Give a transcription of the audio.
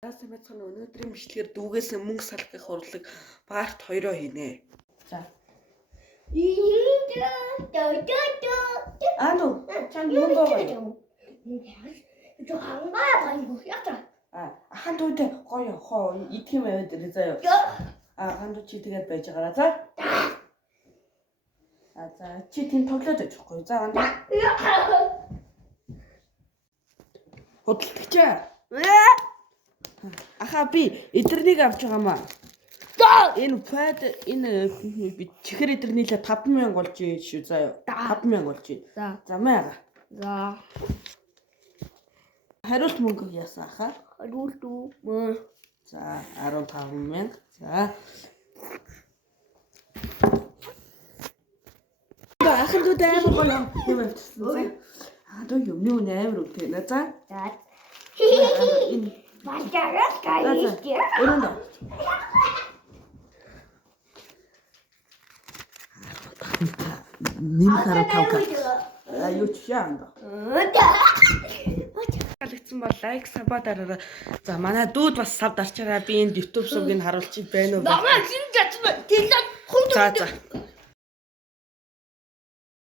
Яасан мэцхан өнөөдрийн бичлэгээр дүүгээс мөнгө салгах урлаг парт 2-оо хийнэ. За. Ану, чам юм гоё. Ахан дүүтэй гоё хоо идэх юм аваад ирээ заяа. Ахан дүү чи тэгээд байж байгаараа за. За чи тийм тоглоод очихгүй. За андаа. Хөдөлгч. Аха би эдэрнийг авч байгаамаа. Энэ фад энэ чихэр эдэрнийхээ 5,000 болж шүү заяа. 5,000 болж байна. За маяга. За. Хариулт мөнгө яасан аха? Хариулт уу? За 15,000. За. Ахан дүү амар гоё юм авчихсан. За. Дөө юмны үнэ амар үгүй нэ. За. За. Энэ Бачараа кайчи. өрөөнд. Ним хараа тавка. Юу ч яанда. Халагдсан бол лайк сабаа дараараа. За манай дүүд бас сав дарчаараа би энд YouTube сувгийг харуулчих байна уу? Намаа хин жацмаа. Тэглээ. За.